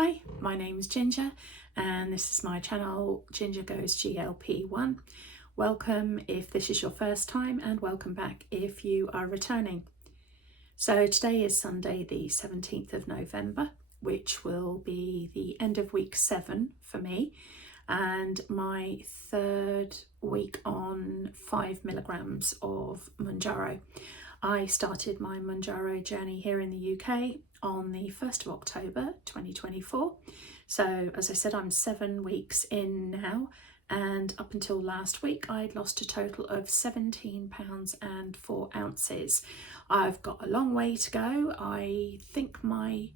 Hi, my name is Ginger and this is my channel Ginger Goes GLP1. Welcome if this is your first time and welcome back if you are returning. So today is Sunday the 17th of November, which will be the end of week 7 for me and my third week on 5 milligrams of Mounjaro. I started my Mounjaro journey here in the UK on the 1st of October 2024. So as I said, I'm 7 weeks in now, and up until last week I'd lost a total of 17 pounds and 4 ounces. I've got a long way to go. I think my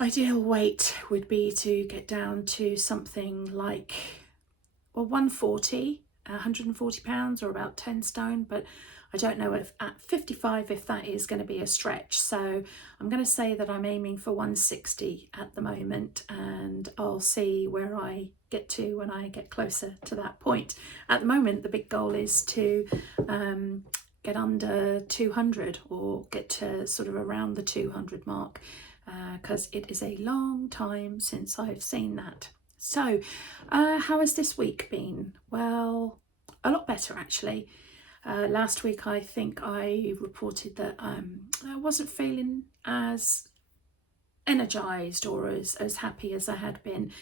ideal weight would be to get down to something like 140 pounds or about 10 stone, but I don't know if at 55 if that is going to be a stretch. So I'm going to say that I'm aiming for 160 at the moment, and I'll see where I get to when I get closer to that point. At the moment the big goal is to get under 200 or get to sort of around the 200 mark, because it is a long time since I've seen that. So how has this week been? Well, a lot better actually. Last week I think I reported that I wasn't feeling as energized or as happy as I had been.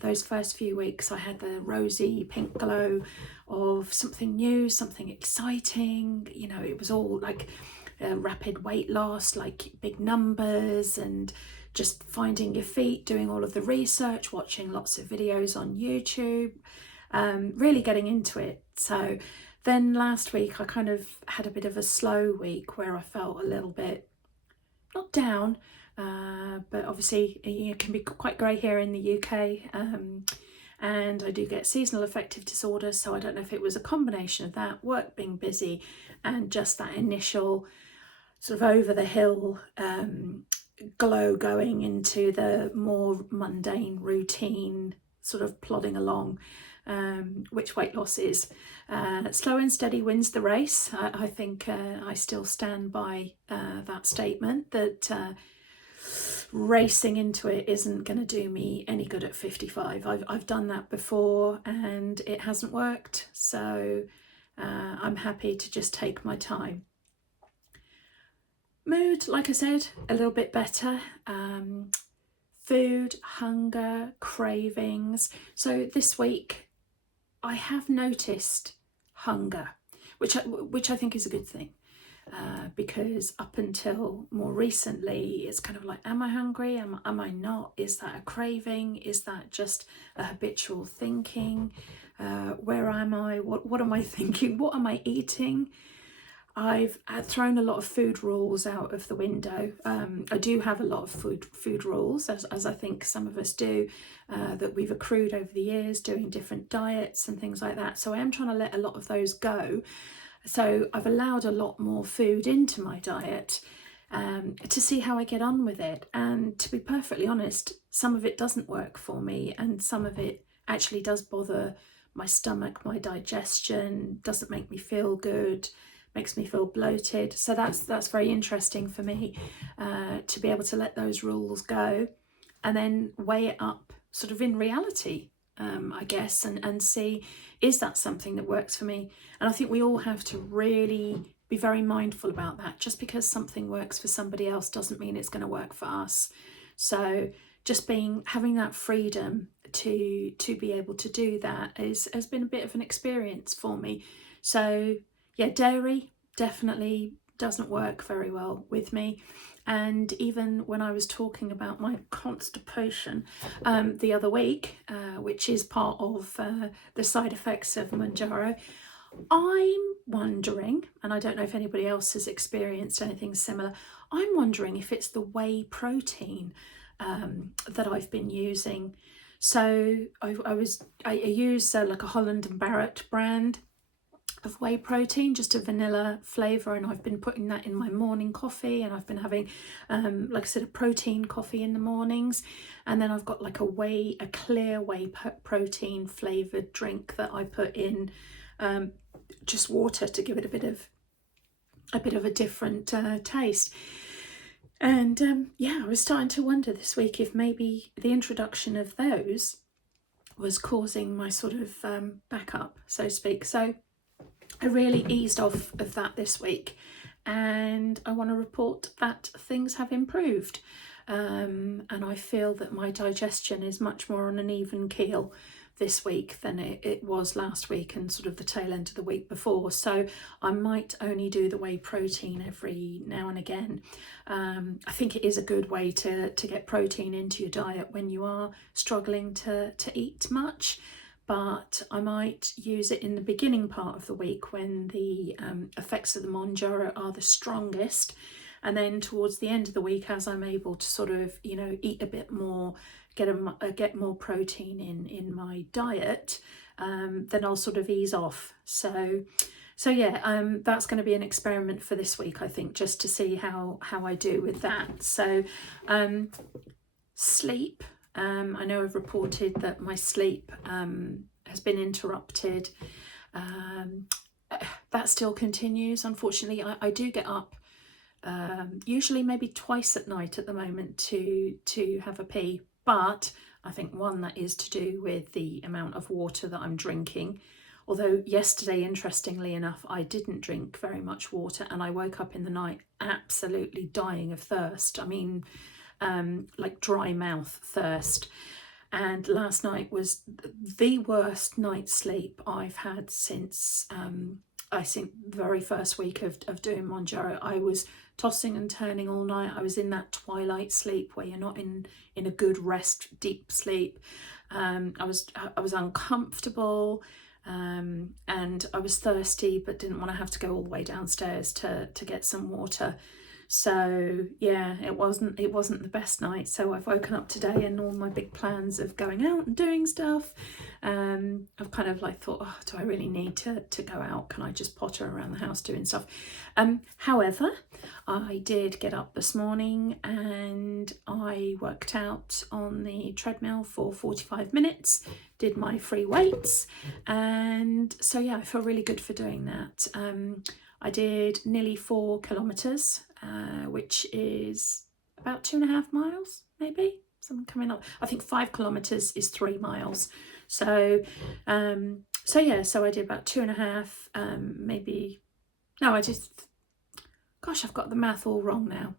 Those first few weeks I had the rosy pink glow of something new, something exciting. You know, it was all like rapid weight loss, like big numbers, and just finding your feet, doing all of the research, watching lots of videos on YouTube, really getting into it. So then last week I kind of had a bit of a slow week where I felt a little bit, not down, but obviously it can be quite grey here in the UK, and I do get seasonal affective disorder, so I don't know if it was a combination of that, work being busy, and just that initial sort of over the hill glow going into the more mundane routine, sort of plodding along, which weight loss is. Slow and steady wins the race. I think I still stand by that statement, that racing into it isn't going to do me any good at 55. I've done that before and it hasn't worked, so I'm happy to just take my time. Mood, like I said, a little bit better. Food, hunger, cravings. So this week I have noticed hunger, which I think is a good thing, because up until more recently it's kind of like, am I hungry? Am I not? Is that a craving? Is that just a habitual thinking? Where am I? What am I thinking? What am I eating? I've thrown a lot of food rules out of the window. I do have a lot of food rules, as I think some of us do, that we've accrued over the years doing different diets and things like that. So I am trying to let a lot of those go. So I've allowed a lot more food into my diet to see how I get on with it. And to be perfectly honest, some of it doesn't work for me, and some of it actually does bother my stomach, my digestion, doesn't make me feel good, makes me feel bloated. So that's very interesting for me, to be able to let those rules go and then weigh it up sort of in reality, I guess, and see, is that something that works for me? And I think we all have to really be very mindful about that. Just because something works for somebody else doesn't mean it's going to work for us. So just having that freedom to be able to do that has been a bit of an experience for me. So yeah, dairy definitely doesn't work very well with me. And even when I was talking about my constipation the other week, which is part of the side effects of Mounjaro, I'm wondering, and I don't know if anybody else has experienced anything similar, I'm wondering if it's the whey protein that I've been using. So I use like a Holland and Barrett brand of whey protein, just a vanilla flavour, and I've been putting that in my morning coffee, and I've been having like I said, a protein coffee in the mornings, and then I've got like a clear whey protein flavoured drink that I put in just water to give it a bit of a different taste. And yeah, I was starting to wonder this week if maybe the introduction of those was causing my sort of back up, so to speak. So I really eased off of that this week, and I want to report that things have improved. And I feel that my digestion is much more on an even keel this week than it was last week and sort of the tail end of the week before. So I might only do the whey protein every now and again. I think it is a good way to get protein into your diet when you are struggling to eat much. But I might use it in the beginning part of the week when the effects of the Mounjaro are the strongest. And then towards the end of the week, as I'm able to sort of, you know, eat a bit more, get more protein in my diet, then I'll sort of ease off. So yeah, that's going to be an experiment for this week, I think, just to see how I do with that. So sleep. I know I've reported that my sleep has been interrupted. That still continues. Unfortunately, I do get up usually maybe twice at night at the moment to have a pee, but I think one that is to do with the amount of water that I'm drinking. Although yesterday, interestingly enough, I didn't drink very much water and I woke up in the night absolutely dying of thirst. I mean, like dry mouth thirst. And last night was the worst night's sleep I've had since I think the very first week of doing Mounjaro. I was tossing and turning all night. I was in that twilight sleep where you're not in a good rest, deep sleep. I was uncomfortable, and I was thirsty, but didn't want to have to go all the way downstairs to get some water. So yeah, it wasn't the best night. So I've woken up today and all my big plans of going out and doing stuff, I've kind of like thought, oh, do I really need to go out? Can I just potter around the house doing stuff? However, I did get up this morning and I worked out on the treadmill for 45 minutes, did my free weights, and so yeah, I feel really good for doing that. I did nearly 4 kilometres, which is about 2.5 miles, maybe, something coming up. I think 5 kilometres is 3 miles. So yeah, so I did about 2.5, maybe, no, gosh, I've got the math all wrong now.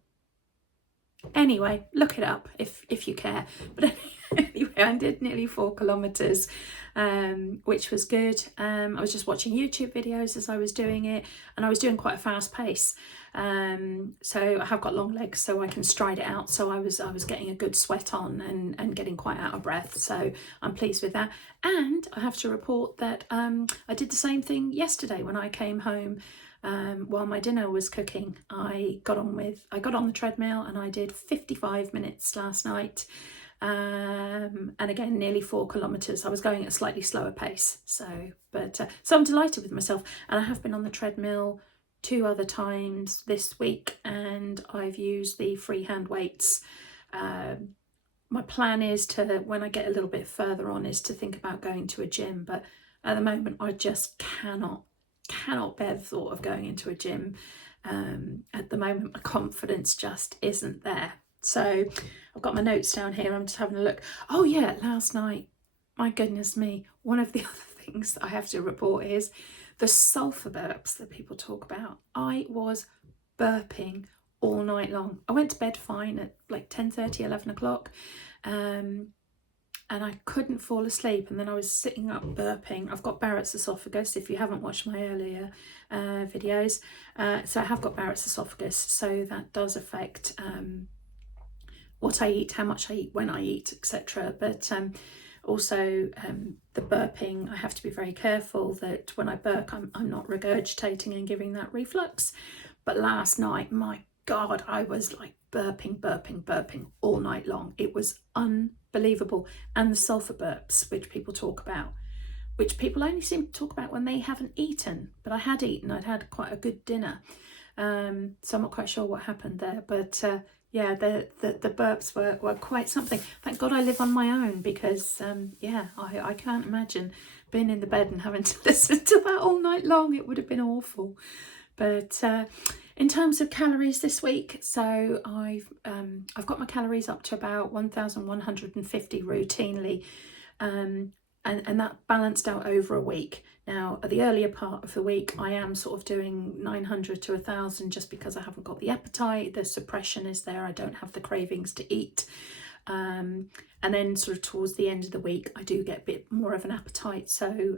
Anyway, look it up if you care. But anyway, I did nearly 4 kilometres, which was good. I was just watching YouTube videos as I was doing it, and I was doing quite a fast pace. So I have got long legs, so I can stride it out. So I was getting a good sweat on and getting quite out of breath. So I'm pleased with that. And I have to report that I did the same thing yesterday when I came home. While my dinner was cooking, I got on the treadmill and I did 55 minutes last night, and again nearly 4 kilometres. I was going at a slightly slower pace, so I'm delighted with myself. And I have been on the treadmill 2 other times this week, and I've used the freehand weights. My plan is to, when I get a little bit further on, is to think about going to a gym, but at the moment I just cannot bear the thought of going into a gym. At the moment my confidence just isn't there. So I've got my notes down here, I'm just having a look. Oh yeah, last night, my goodness me, one of the other things that I have to report is the sulphur burps that people talk about. I was burping all night long. I went to bed fine at like 10:30, 11 o'clock, and I couldn't fall asleep, and then I was sitting up burping. I've got Barrett's esophagus, if you haven't watched my earlier videos. So I have got Barrett's esophagus, so that does affect what I eat, how much I eat, when I eat, etc. But also the burping, I have to be very careful that when I burp, I'm not regurgitating and giving that reflux. But last night, my God, I was like burping all night long. It was unbelievable. And the sulphur burps, which people talk about, which people only seem to talk about when they haven't eaten. But I had eaten, I'd had quite a good dinner. So I'm not quite sure what happened there. But yeah, the burps were quite something. Thank God I live on my own, because yeah, I can't imagine being in the bed and having to listen to that all night long. It would have been awful. But In terms of calories this week, so I've got my calories up to about 1,150 routinely, and that balanced out over a week. Now, at the earlier part of the week, I am sort of doing 900 to 1,000 just because I haven't got the appetite. The suppression is there. I don't have the cravings to eat. And then sort of towards the end of the week, I do get a bit more of an appetite. So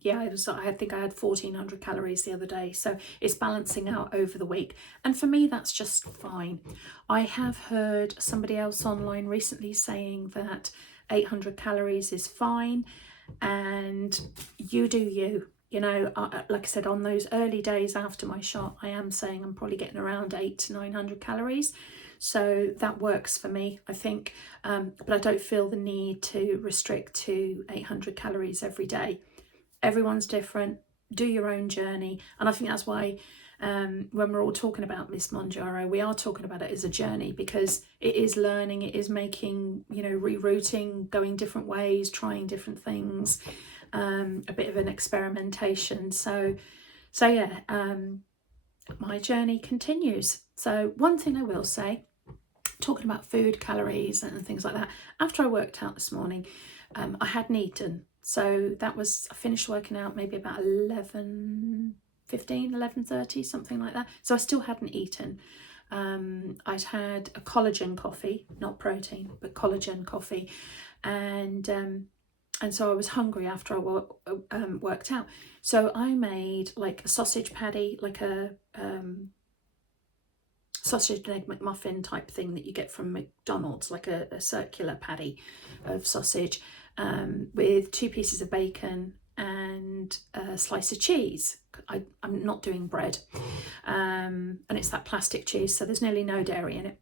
yeah, I think I had 1,400 calories the other day. So it's balancing out over the week. And for me, that's just fine. I have heard somebody else online recently saying that 800 calories is fine, and you do you. You know, like I said, on those early days after my shot, I am saying I'm probably getting around 800 to 900 calories. So that works for me, I think. But I don't feel the need to restrict to 800 calories every day. Everyone's different. Do your own journey. And I think that's why when we're all talking about Miss Mounjaro, we are talking about it as a journey, because it is learning, it is making, you know, rerouting, going different ways, trying different things, a bit of an experimentation. So yeah, my journey continues. So one thing I will say, talking about food, calories and things like that, after I worked out this morning, I hadn't eaten. So that was, I finished working out maybe about 11:15, 11:30, something like that. So I still hadn't eaten. I'd had a collagen coffee, not protein, but collagen coffee. And so I was hungry after I worked out. So I made like a sausage patty, like a sausage and egg McMuffin type thing that you get from McDonald's, like a circular patty of sausage, with 2 pieces of bacon and a slice of cheese. I'm not doing bread, and it's that plastic cheese, so there's nearly no dairy in it.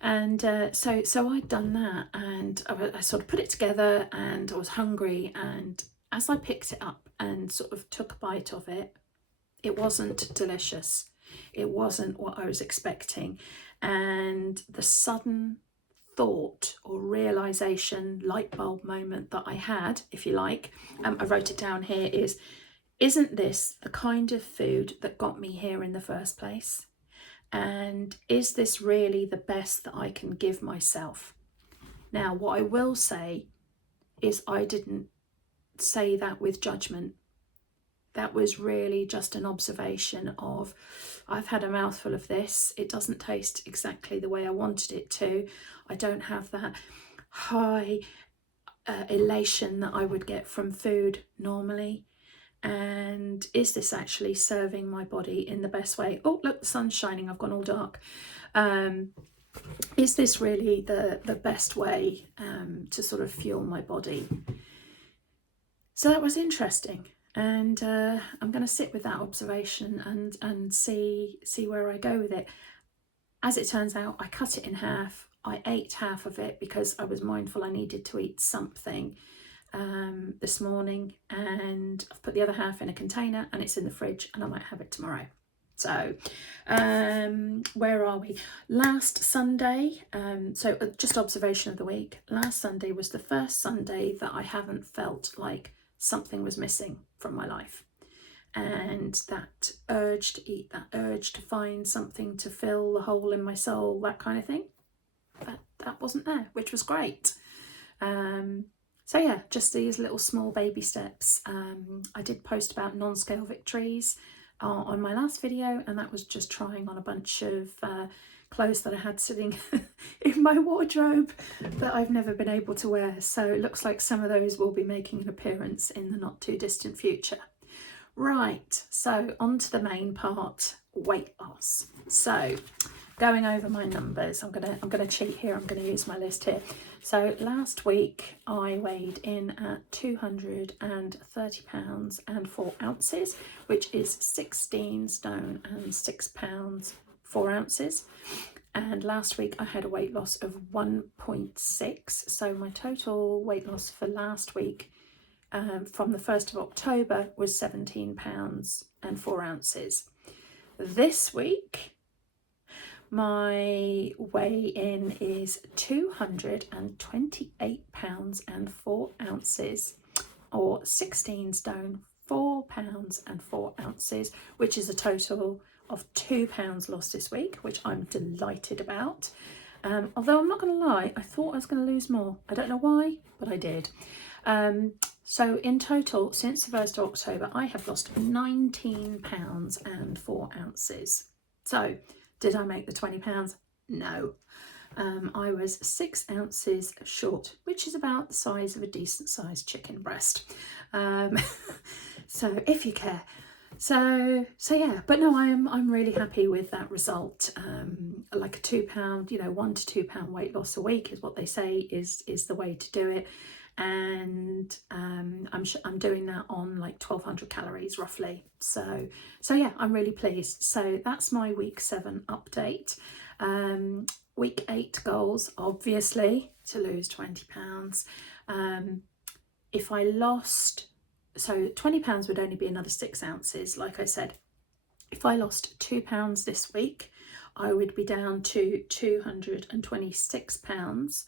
And so I'd done that, and I sort of put it together, and I was hungry, and as I picked it up and sort of took a bite of it, it wasn't delicious. It wasn't what I was expecting. And the sudden thought or realization, light bulb moment that I had, if you like, I wrote it down here, is, isn't this the kind of food that got me here in the first place? And is this really the best that I can give myself? Now, what I will say is I didn't say that with judgment. That was really just an observation of, I've had a mouthful of this. It doesn't taste exactly the way I wanted it to. I don't have that high elation that I would get from food normally. And is this actually serving my body in the best way? Oh, look, the sun's shining. I've gone all dark. Is this really the best way to sort of fuel my body? So that was interesting. And I'm going to sit with that observation and see where I go with it. As it turns out, I cut it in half. I ate half of it because I was mindful I needed to eat something this morning, and I've put the other half in a container and it's in the fridge, and I might have it tomorrow. So where are we? Last Sunday, so just observation of the week, last Sunday was the first Sunday that I haven't felt like something was missing from my life, and that urge to eat, that urge to find something to fill the hole in my soul, that kind of thing, that wasn't there, which was great. So yeah, just these little small baby steps. I did post about non-scale victories on my last video, and that was just trying on a bunch of clothes that I had sitting in my wardrobe that I've never been able to wear. So it looks like some of those will be making an appearance in the not too distant future. Right, so on to the main part, weight loss. So going over my numbers, I'm gonna cheat here. I'm gonna use my list here. So last week I weighed in at 230 pounds and 4 ounces, which is 16 stone and 6 pounds 4 ounces. And last week I had a weight loss of 1.6. So my total weight loss for last week from the 1st of October was 17 pounds and 4 ounces. This week, my weigh-in is 228 pounds and 4 ounces, or 16 stone, 4 pounds and 4 ounces, which is a total of £2 lost this week, which I'm delighted about. Although I'm not going to lie, I thought I was going to lose more. I don't know why, but I did. So in total, since the 1st of October, I have lost £19 and 4 ounces. So did I make the £20? No. I was 6 ounces short, which is about the size of a decent sized chicken breast. So if you care. So yeah, but no, I'm really happy with that result. Like a £2, you know, £1 to £2 weight loss a week is what they say is the way to do it. And I'm doing that on like 1200 calories roughly. So yeah, I'm really pleased. So that's my week 7 update. Week 8 goals, obviously, to lose £20. If I lost, so £20 would only be another 6 ounces. Like I said, if I lost £2 this week, I would be down to £226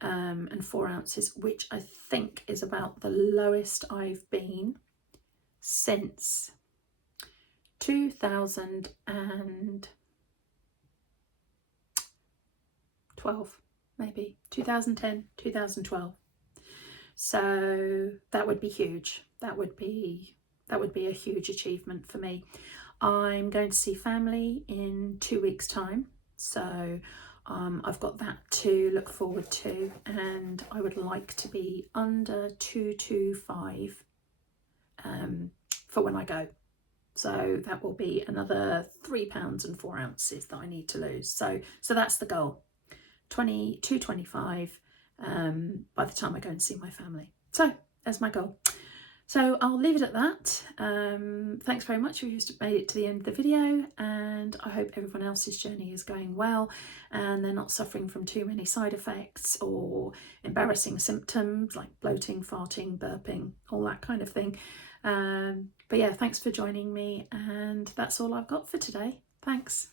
and 4 ounces, which I think is about the lowest I've been since 2012, maybe 2010, 2012. So that would be huge. That would be a huge achievement for me. I'm going to see family in 2 weeks' time, so I've got that to look forward to, and I would like to be under 225 for when I go. So that will be another £3 and 4 ounces that I need to lose. So that's the goal, 225 by the time I go and see my family. So there's my goal. So I'll leave it at that. Thanks very much if you've made it to the end of the video, and I hope everyone else's journey is going well and they're not suffering from too many side effects or embarrassing symptoms like bloating, farting, burping, all that kind of thing. But yeah, thanks for joining me, and that's all I've got for today. Thanks.